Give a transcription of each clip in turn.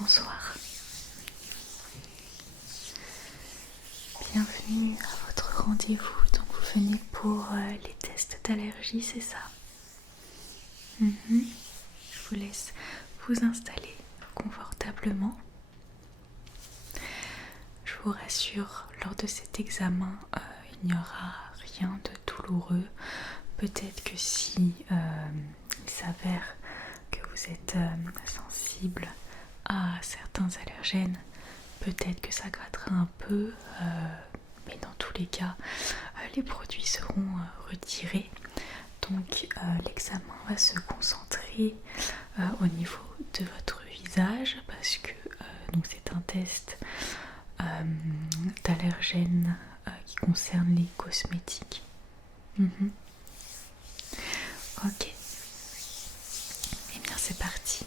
Bonsoir. Bienvenue à votre rendez-vous. Donc vous venez pour les tests d'allergie, c'est ça? Je vous laisse vous installer confortablement. Je vous rassure, lors de cet examen, il n'y aura rien de douloureux. Peut-être que si il s'avère que vous êtes sensible à certains allergènes, peut-être que ça grattera un peu, mais dans tous les cas, les produits seront retirés. Donc l'examen va se concentrer au niveau de votre visage parce que donc c'est un test d'allergènes qui concerne les cosmétiques. Ok. Eh bien c'est parti.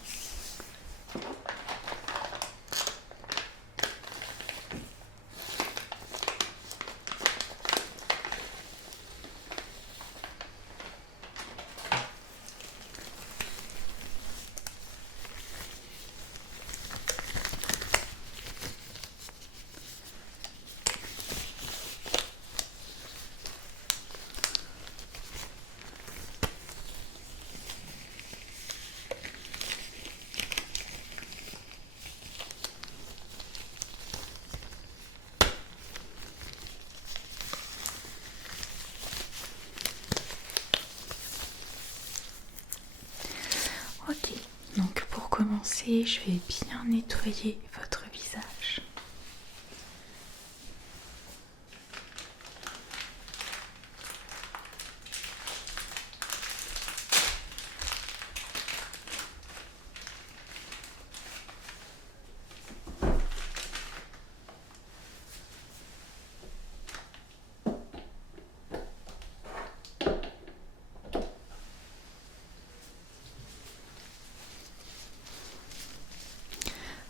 Ok, donc pour commencer, je vais bien nettoyer votre visage.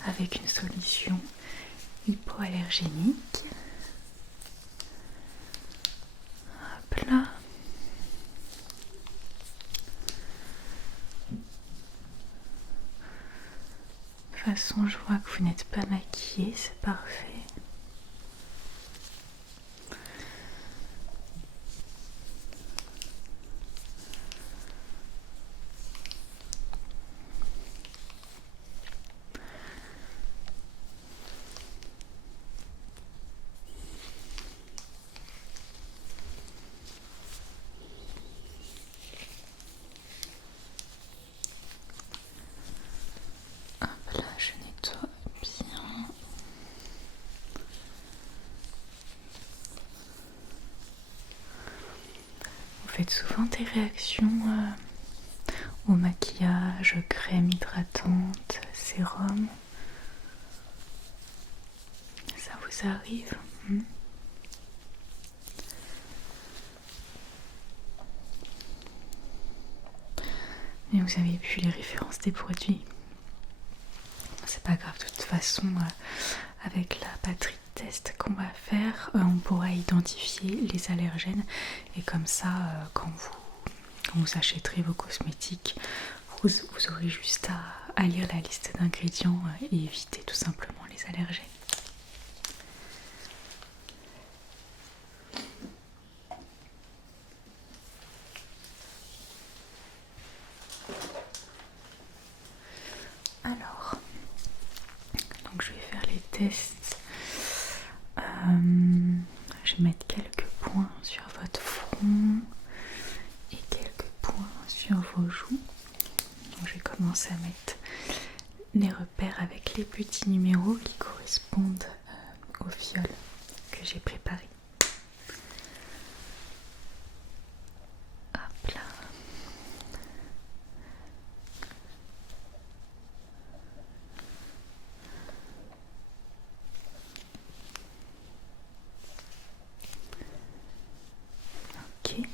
Avec une solution hypoallergénique. Hop là. De toute façon, je vois que vous n'êtes pas maquillée, c'est parfait. Hop là, je nettoie bien. Vous faites souvent des réactions au maquillage, crème hydratante, sérum? Ça vous arrive? Mais vous avez vu les références des produits? C'est pas grave, de toute façon, avec la batterie de tests qu'on va faire, on pourra identifier les allergènes et comme ça, quand vous achèterez vos cosmétiques, vous aurez juste à lire la liste d'ingrédients et éviter tout simplement les allergènes. Alors, donc je vais faire les tests. Je vais mettre quelques points sur votre front et quelques points sur vos joues. Donc je vais commencer à mettre les repères avec les petits numéros qui correspondent au fiole que j'ai préparé. Hop là. Ok.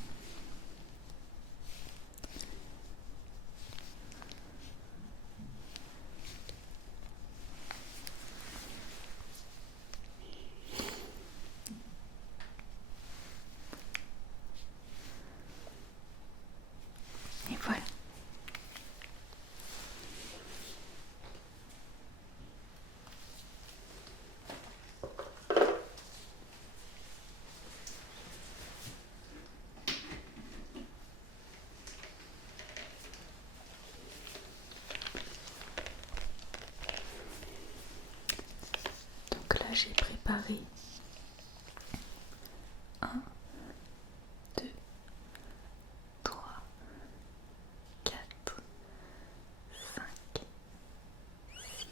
préparer 1, 2, 3, 4, 5,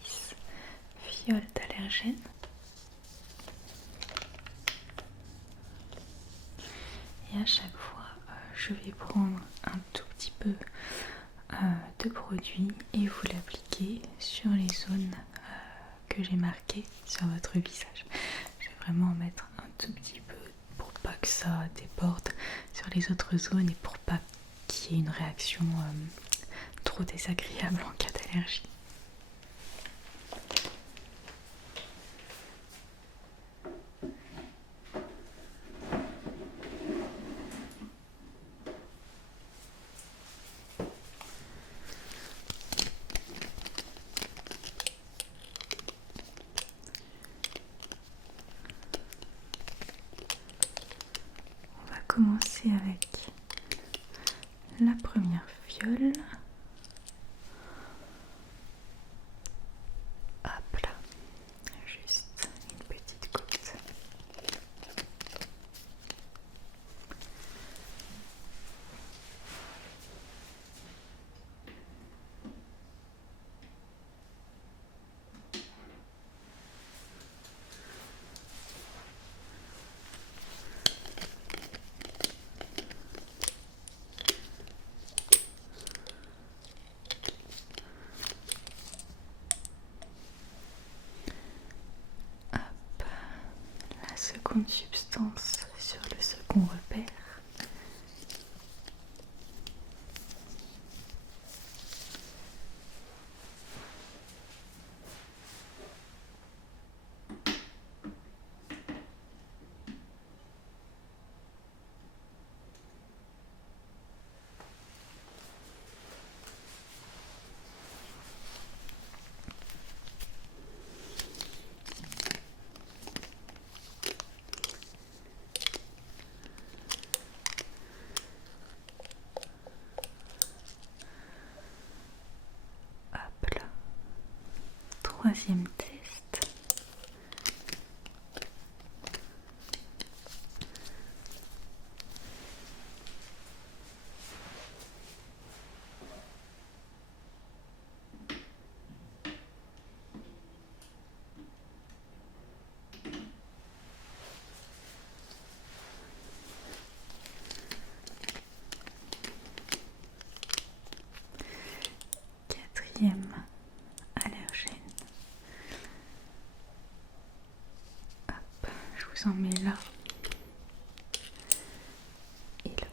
6 fioles d'allergènes. Et à chaque fois, je vais prendre un tout petit peu de produit et vous l'appliquer sur les zones que j'ai marquées sur votre visage. Je vais vraiment en mettre un tout petit peu pour pas que ça déborde sur les autres zones et pour pas qu'il y ait une réaction trop désagréable en cas d'allergie. On va commencer avec la première fiole. Hop là, juste une petite goutte. La seconde substance sur le second repère. Hop là. Troisième test. Quatrième allergène. Hop, je vous en mets là et là.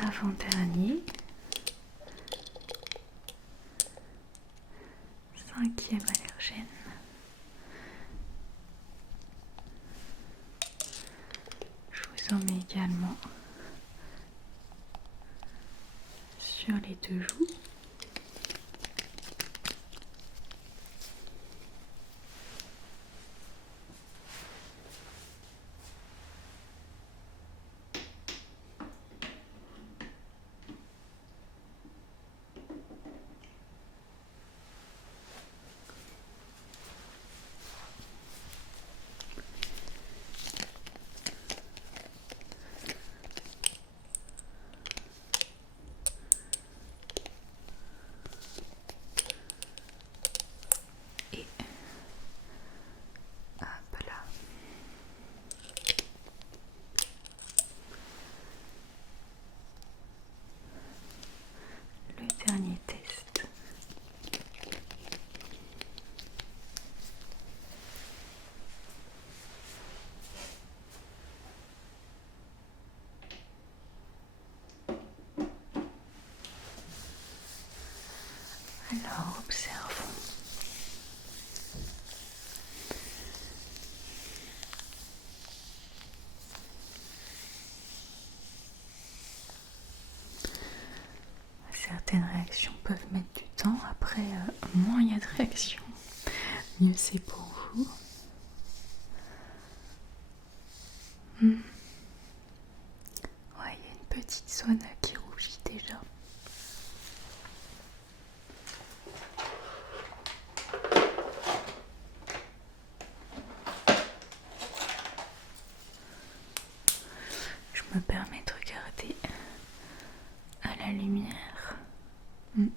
Avant-dernier, cinquième allergène. Je vous en mets également sur les deux joues. réactions peuvent mettre du temps. Après, moins il y a de réactions, mieux c'est pour vous. Ouais, il y a une petite zone qui rougit déjà. Je me permets de regarder à la lumière. Ouais,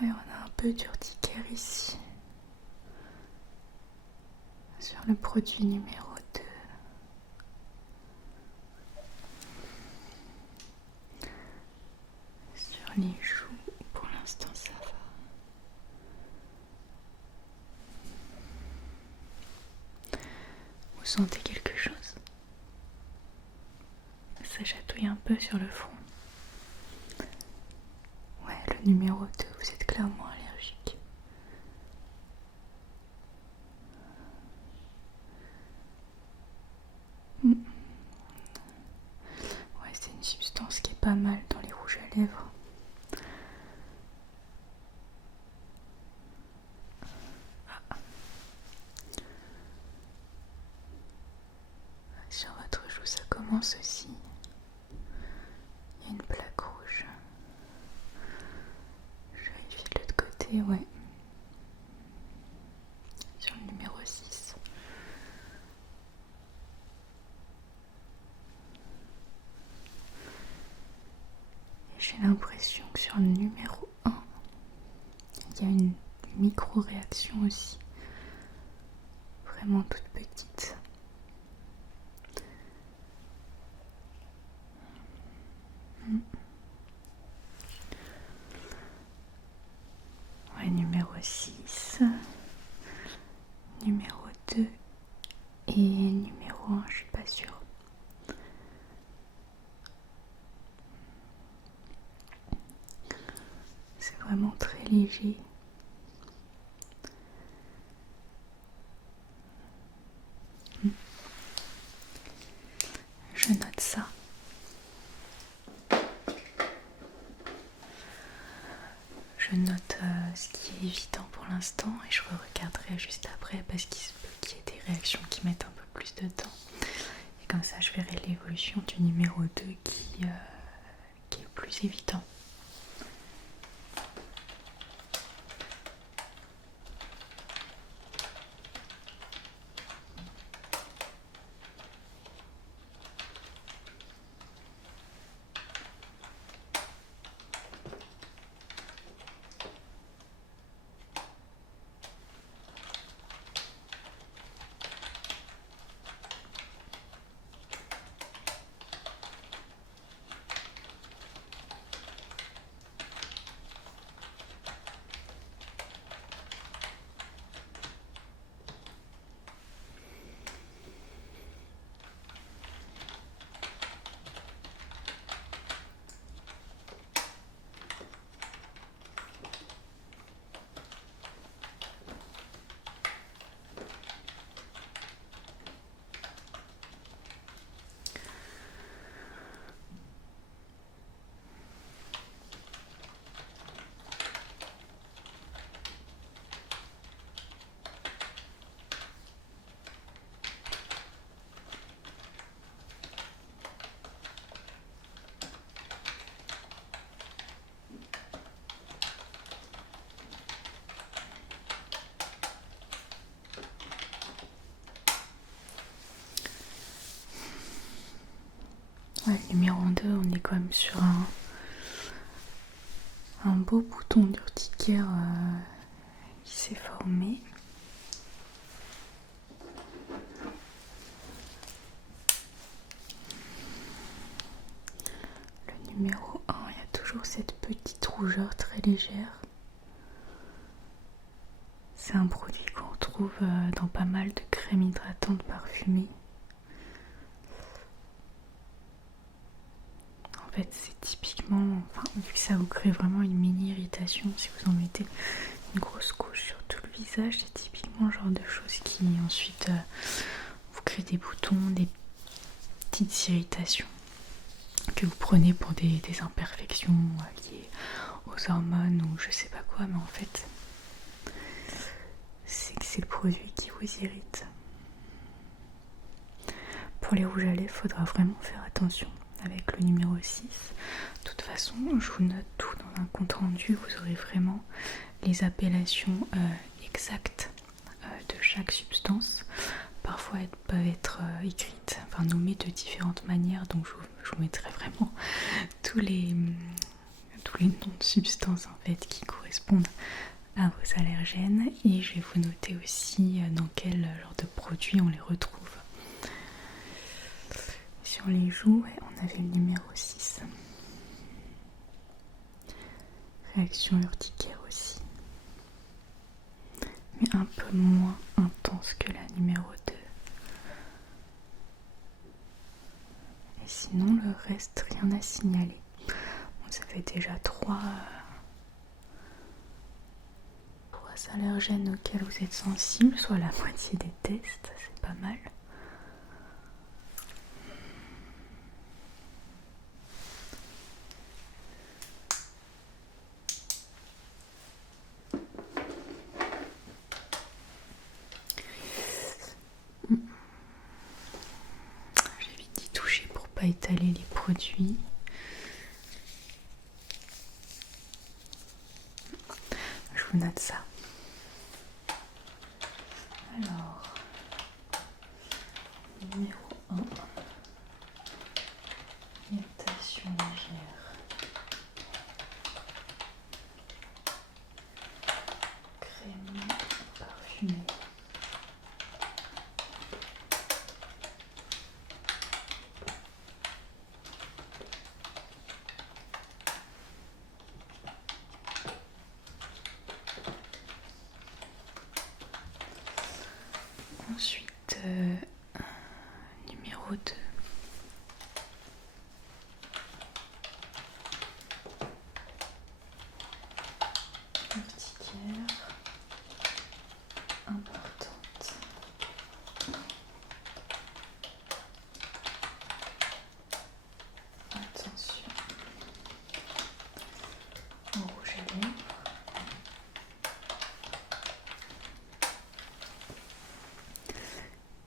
on a un peu d'urticaire ici. Sur le produit numéro 2. Sur les joues, pour l'instant ça va. Vous sentez quelque chose? Ça chatouille un peu sur le front. Ouais, le numéro 2, vous êtes clairement allergique. Ouais, c'est une substance qui est pas mal dans les rouges à lèvres. Sur votre joue, ça commence aussi. Il y a une plaque rouge. Je vérifie de l'autre côté, ouais. Sur le numéro 6. Et j'ai l'impression que sur le numéro 1, il y a une micro-réaction aussi. Vraiment toute petite. Ouais, numéro 6, numéro 2 et numéro 1, je suis pas sûre. C'est vraiment très léger. Je note ça. Je note ce qui est évident pour l'instant et je regarderai juste après parce qu'il se peut qu'il y ait des réactions qui mettent un peu plus de temps. Et comme ça, je verrai l'évolution du numéro 2 qui est plus évident. Ouais, numéro 2, on est quand même sur un beau bouton d'urticaire qui s'est formé. Le numéro 1, il y a toujours cette petite rougeur très légère. C'est un produit qu'on retrouve dans pas mal de crèmes hydratantes parfumées. En fait, c'est typiquement, vu que ça vous crée vraiment une mini irritation, si vous en mettez une grosse couche sur tout le visage, c'est typiquement le genre de choses qui ensuite vous créent des boutons, des petites irritations que que vous prenez pour des imperfections liées aux hormones ou je sais pas quoi, mais en fait, c'est que c'est le produit qui vous irrite. Pour les rouges à lèvres, il faudra vraiment faire attention avec le numéro 6. De toute façon, je vous note tout dans un compte rendu, vous aurez vraiment les appellations exactes de chaque substance. Parfois elles peuvent être écrites, enfin nommées de différentes manières, donc je vous mettrai vraiment tous les noms de substances en fait qui correspondent à vos allergènes, et je vais vous noter aussi dans quel genre de produits on les retrouve. Sur les joues, on avait le numéro 6. Réaction urticaire aussi, mais un peu moins intense que la numéro 2. Et sinon, le reste, rien à signaler. Bon, ça fait déjà 3 allergènes auxquels vous êtes sensible, soit la moitié des tests, c'est pas mal. J'évite d'y toucher pour pas étaler les produits. Je vous note ça. Alors, numéro 1, irritation légère, crème parfumée. Ensuite, numéro 2. Urticaire importante. Attention au rouge à lèvres.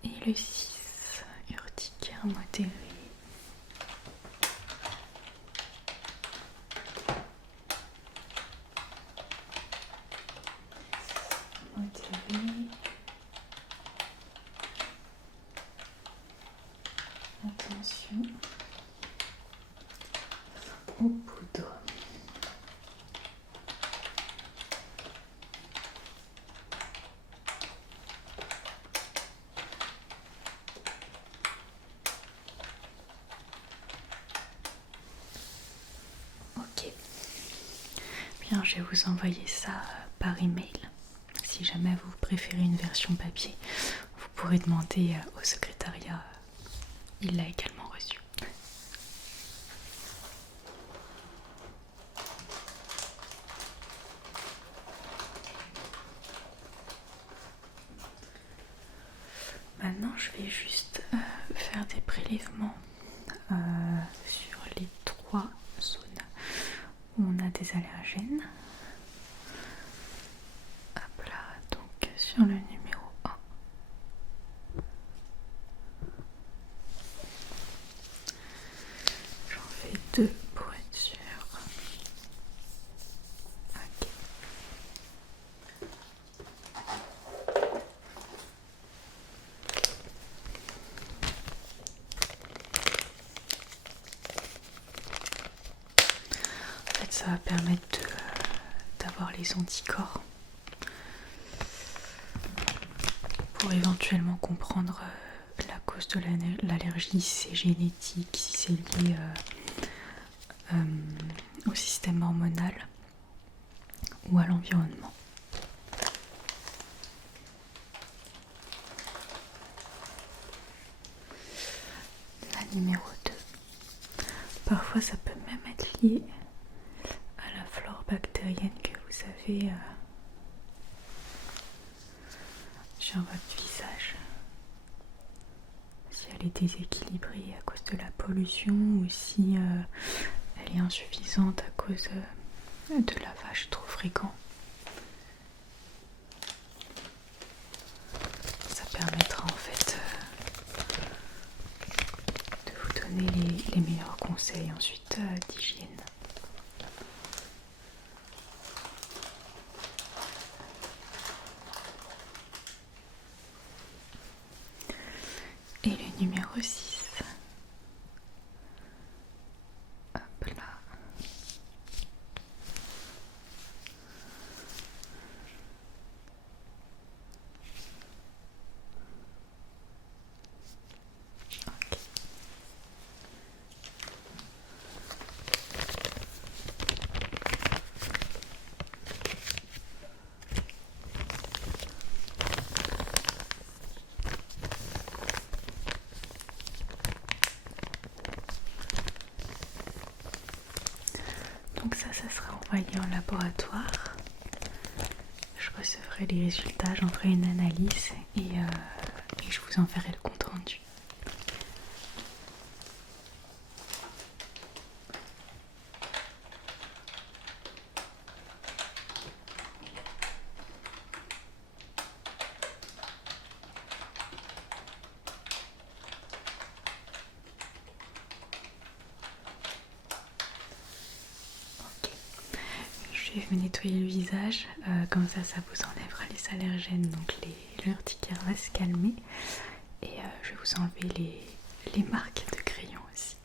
Et le 6, urticaire modéré. Attention aux poudres. Ok. Bien, je vais vous envoyer ça par email. Si jamais vous préférez une version papier, vous pourrez demander au secrétariat. Il l'a également reçu. Maintenant, je vais juste faire des prélèvements sur les 3 zones où on a des allergènes. Hop là, donc sur le numéro 1. J'en fais 2 pour être sûr. Ok. En fait, ça va permettre d'avoir les anticorps pour éventuellement comprendre la cause de l'allergie, si c'est génétique, si c'est lié au système hormonal ou à l'environnement. La numéro 2. Parfois ça peut même être lié à la flore bactérienne que vous avez sur votre visage. Si elle elle est déséquilibrée à cause de la pollution ou si elle est insuffisante à cause de lavage trop fréquent. Ça permettra en fait de vous donner les meilleurs conseils ensuite d'hygiène. Et le numéro 6. Hop là. Ok. Donc ça sera envoyé en laboratoire. Je recevrai les résultats, j'en ferai une analyse et je vous en ferai le compte rendu. Ok. Je vais vous nettoyer le visage, comme ça vous enlèvera les allergènes, donc l'urticaire va se calmer. Et je vais vous enlever les marques de crayon aussi.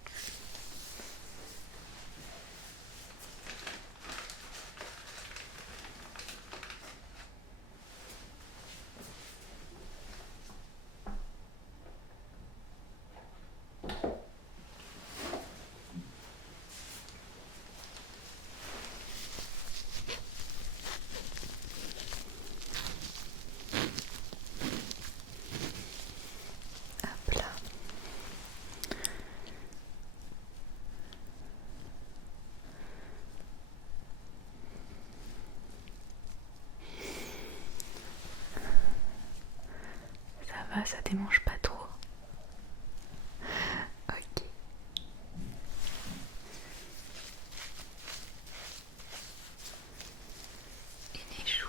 Hop là. Ça va, ça démange pas trop. Ok. Et les joues.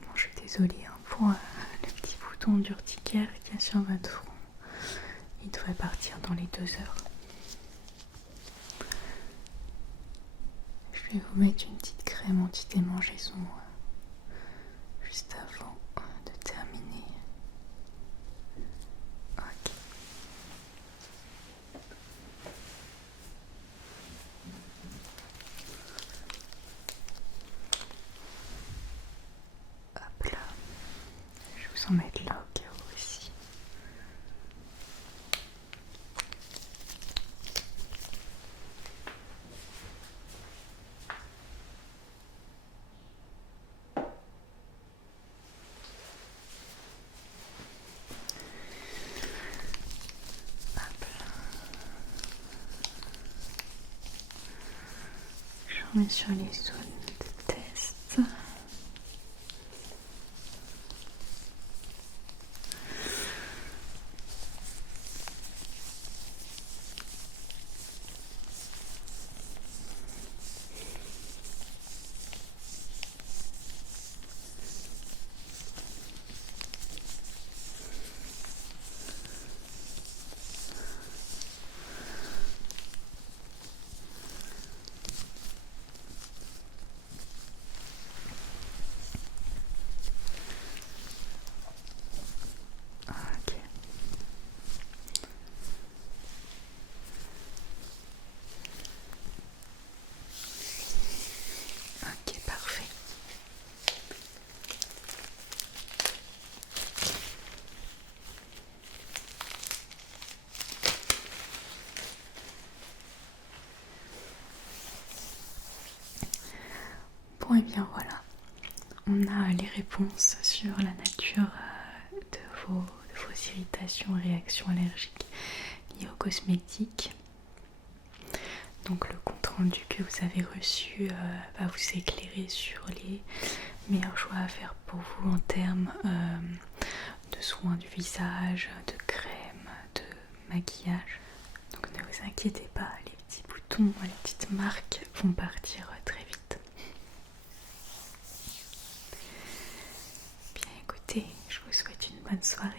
Bon, je suis désolée pour le petit bouton d'urticaire qu'il y a sur votre front. Il devrait partir dans les 2 heures. Je vais vous mettre une petite crème anti-démangeaison juste avant de terminer. Ok. Hop là. Je vais vous en mettre là au cas où aussi. Je remets sur les zones de test. Ok. Ok, parfait. Bon, et bien voilà. On a les réponses sur la nature de vos irritations et réactions allergiques liées aux cosmétiques. Donc le compte rendu que vous avez reçu va vous éclairer sur les meilleurs choix à faire pour vous en termes de soins du visage, de crème, de maquillage. Donc ne vous inquiétez pas, les petits boutons, les petites marques vont partir très vite. Bien écoutez, je vous souhaite une bonne soirée.